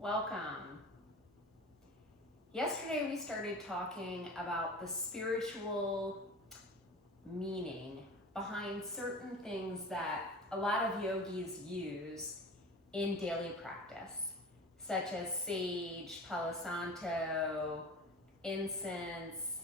Welcome. Yesterday we started talking about the spiritual meaning behind certain things that a lot of yogis use in daily practice, such as sage, palo santo, incense.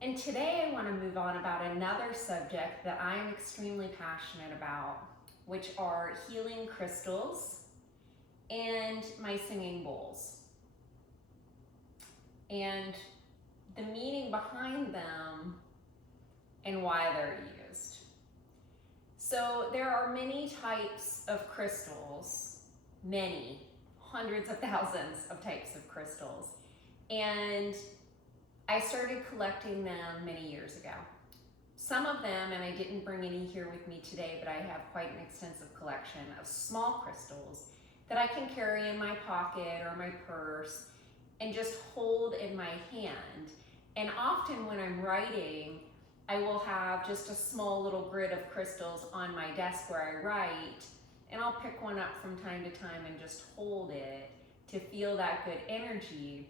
And today I want to move on about another subject that I'm extremely passionate about, which are healing crystals and my singing bowls, and the meaning behind them and why they're used. So there are many types of crystals, many, hundreds of thousands of types of crystals, and I started collecting them many years ago. Some of them, and I didn't bring any here with me today, but I have quite an extensive collection of small crystals that I can carry in my pocket or my purse and just hold in my hand. And often when I'm writing, I will have just a small little grid of crystals on my desk where I write, and I'll pick one up from time to time and just hold it to feel that good energy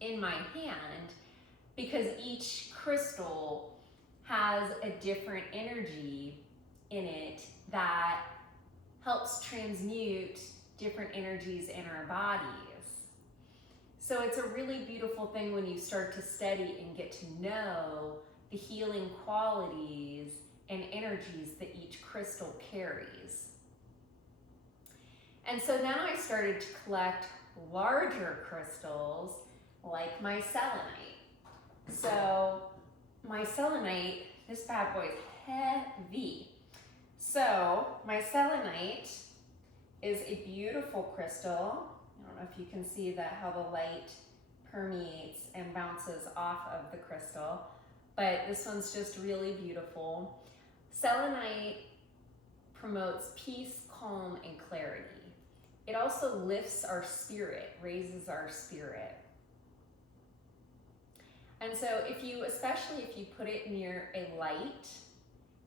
in my hand, because each crystal has a different energy in it that helps transmute different energies in our bodies. So it's a really beautiful thing when you start to study and get to know the healing qualities and energies that each crystal carries. And so then I started to collect larger crystals like my selenite. So my selenite, this bad boy is heavy. So my selenite is a beautiful crystal. I don't know if you can see that, how the light permeates and bounces off of the crystal, but this one's just really beautiful. Selenite promotes peace, calm, and clarity. It also lifts our spirit, raises our spirit. And so especially if you put it near a light,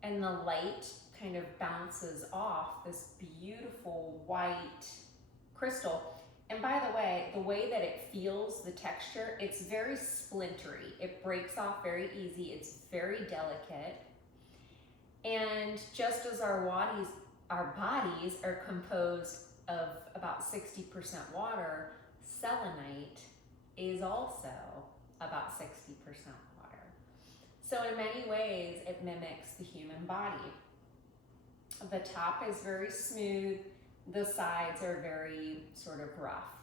and the light kind of bounces off this beautiful white crystal. And by the way that it feels, the texture, it's very splintery. It breaks off very easy. It's very delicate. And just as our bodies are composed of about 60% water, selenite is also about 60% water. So in many ways, it mimics the human body. The top is very smooth, the sides are very sort of rough.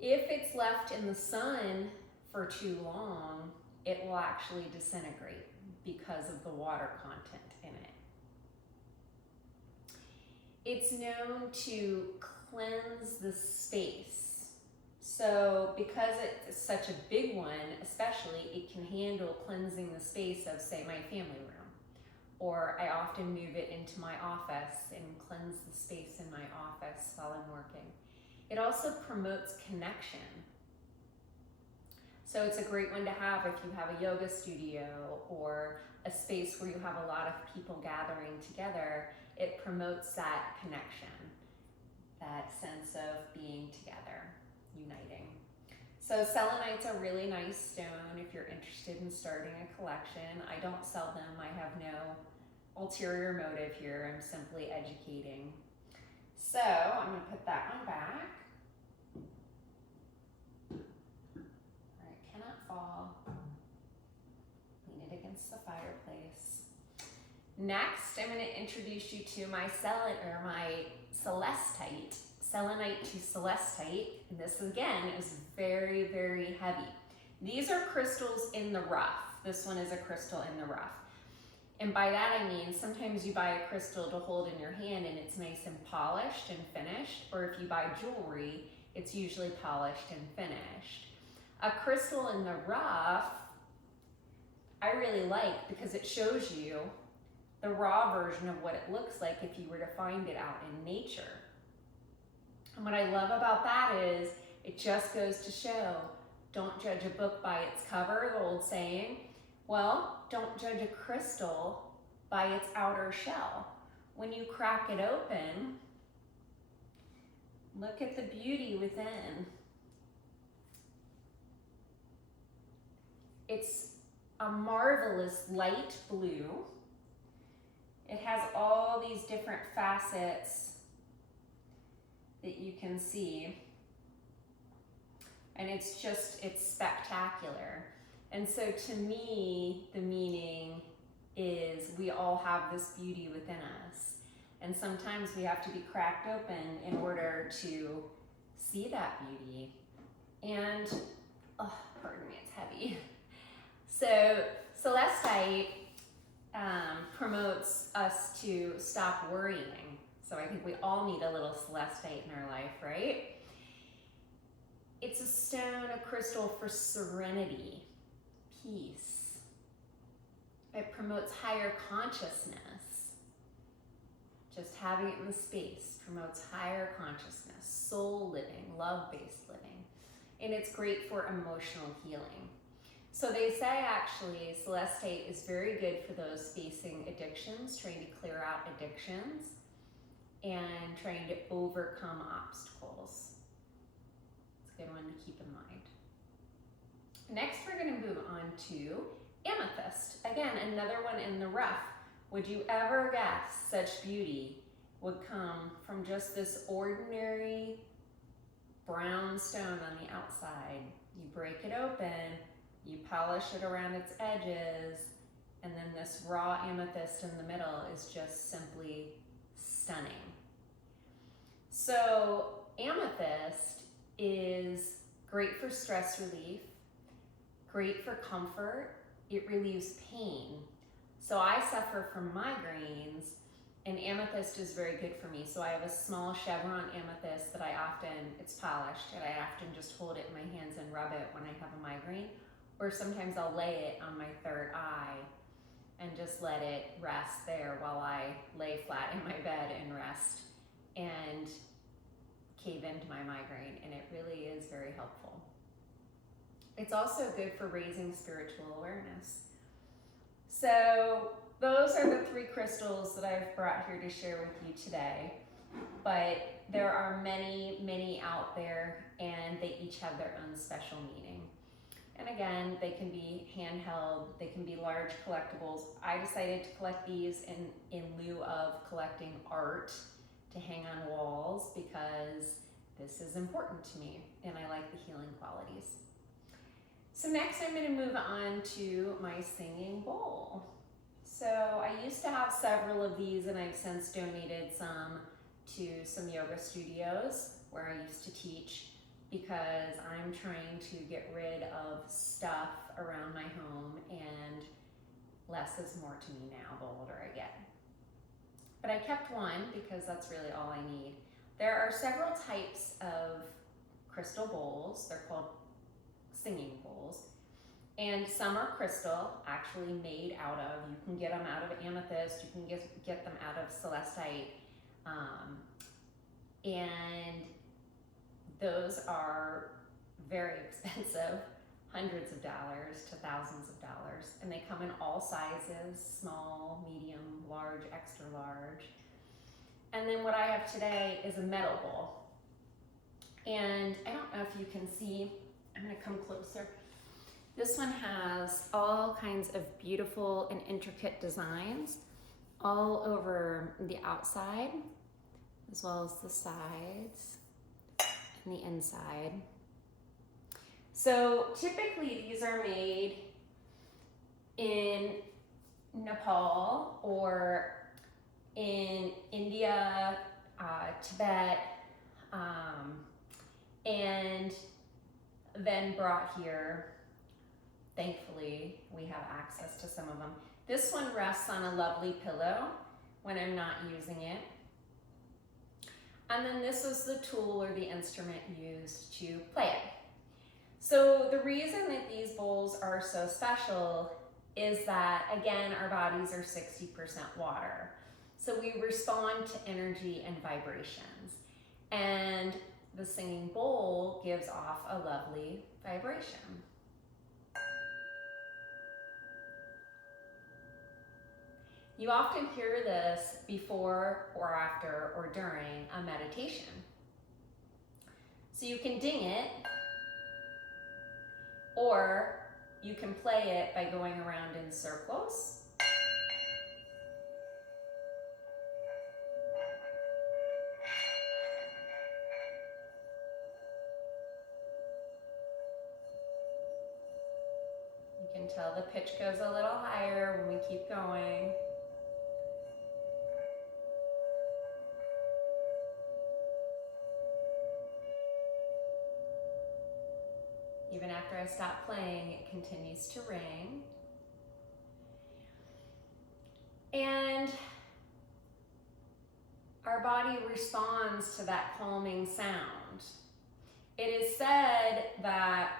If it's left in the sun for too long, it will actually disintegrate because of the water content in it. It's known to cleanse the space. So because it's such a big one, especially, it can handle cleansing the space of, say, my family room. Or I often move it into my office and cleanse the space in my office while I'm working. It also promotes connection. So it's a great one to have if you have a yoga studio or a space where you have a lot of people gathering together. It promotes that connection, that sense of being together, uniting. So selenite's a really nice stone if you're interested in starting a collection. I don't sell them. I have no ulterior motive here. I'm simply educating. So I'm going to put that one back. All right, cannot fall. Lean it against the fireplace. Next, I'm going to introduce you to my Celestite. Selenite to Celestite, and this again is very, very heavy. These are crystals in the rough. This one is a crystal in the rough. And by that I mean sometimes you buy a crystal to hold in your hand and it's nice and polished and finished, or if you buy jewelry, it's usually polished and finished. A crystal in the rough, I really like because it shows you the raw version of what it looks like if you were to find it out in nature. And what I love about that is it just goes to show, don't judge a book by its cover, the old saying. Well, don't judge a crystal by its outer shell. When you crack it open, Look at the beauty within. It's a marvelous light blue. It has all these different facets that you can see. And it's spectacular. And so to me, the meaning is we all have this beauty within us. And sometimes we have to be cracked open in order to see that beauty. And, oh, pardon me, it's heavy. So Celestite promotes us to stop worrying. So I think we all need a little Celestite in our life, right? It's a stone, a crystal for serenity, peace. It promotes higher consciousness. Just having it in the space promotes higher consciousness, soul living, love-based living. And it's great for emotional healing. So they say actually Celestite is very good for those facing addictions, trying to clear out addictions, and trying to overcome obstacles. It's a good one to keep in mind. Next, we're going to move on to amethyst. Again, another one in the rough. Would you ever guess such beauty would come from just this ordinary brown stone on the outside? You break it open, you polish it around its edges, and then this raw amethyst in the middle is just simply stunning. So amethyst is great for stress relief, great for comfort. It relieves pain. So I suffer from migraines, and amethyst is very good for me. So I have a small chevron amethyst that it's polished, and I often just hold it in my hands and rub it when I have a migraine. Or sometimes I'll lay it on my third eye and just let it rest there while I lay flat in my bed and rest and cave into my migraine, and it really is very helpful. It's also good for raising spiritual awareness. So those are the three crystals that I've brought here to share with you today, but there are many, many out there, and they each have their own special meaning. And again, they can be handheld, they can be large collectibles. I decided to collect these in lieu of collecting art to hang on walls because this is important to me and I like the healing qualities. So next I'm going to move on to my singing bowl. So I used to have several of these, and I've since donated some to some yoga studios where I used to teach, because I'm trying to get rid of stuff around my home, and less is more to me now the older I get. But I kept one because that's really all I need. There are several types of crystal bowls. They're called singing bowls. And some are crystal, actually made out of, you can get them out of amethyst, you can get them out of celestite. And those are very expensive, hundreds of dollars to thousands of dollars. And they come in all sizes, small, medium, large, extra large. And then what I have today is a metal bowl. And I don't know if you can see, I'm gonna come closer. This one has all kinds of beautiful and intricate designs all over the outside, as well as the sides and the inside. So typically these are made in Nepal or in India, Tibet, and then brought here. Thankfully, we have access to some of them. This one rests on a lovely pillow when I'm not using it. And then this is the tool or the instrument used to play it. So the reason that these bowls are so special is that, again, our bodies are 60% water. So we respond to energy and vibrations. And the singing bowl gives off a lovely vibration. You often hear this before or after or during a meditation. So you can ding it, or you can play it by going around in circles. You can tell the pitch goes a little higher when we keep going. Even after I stop playing, it continues to ring. And our body responds to that calming sound. It is said that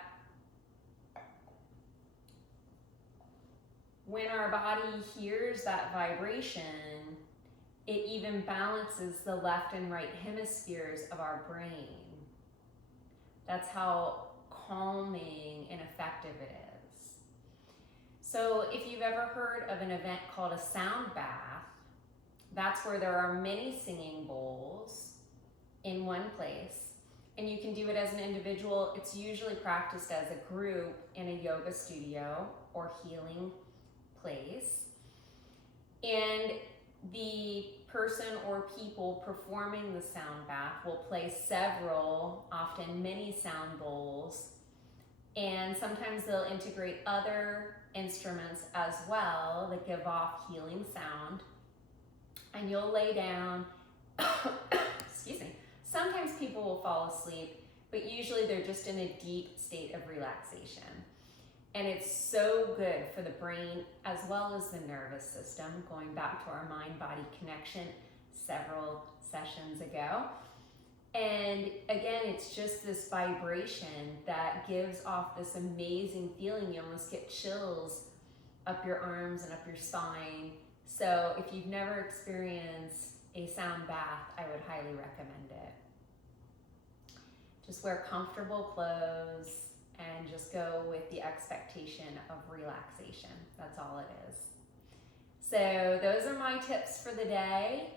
when our body hears that vibration, it even balances the left and right hemispheres of our brain. That's how calming and effective it is. So if you've ever heard of an event called a sound bath, that's where there are many singing bowls in one place, and you can do it as an individual. It's usually practiced as a group in a yoga studio or healing place. And the person or people performing the sound bath will play several, often many sound bowls, and sometimes they'll integrate other instruments as well that give off healing sound. And you'll lay down, excuse me. Sometimes people will fall asleep, but usually they're just in a deep state of relaxation. And it's so good for the brain as well as the nervous system, going back to our mind-body connection several sessions ago. And again, it's just this vibration that gives off this amazing feeling. You almost get chills up your arms and up your spine. So if you've never experienced a sound bath, I would highly recommend it. Just wear comfortable clothes and just go with the expectation of relaxation. That's all it is. So those are my tips for the day,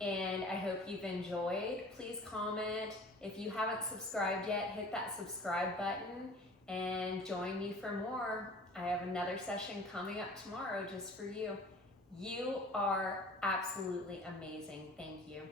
and I hope you've enjoyed. Please comment. If you haven't subscribed yet, hit that subscribe button and join me for more. I have another session coming up tomorrow just for you. You are absolutely amazing. Thank you.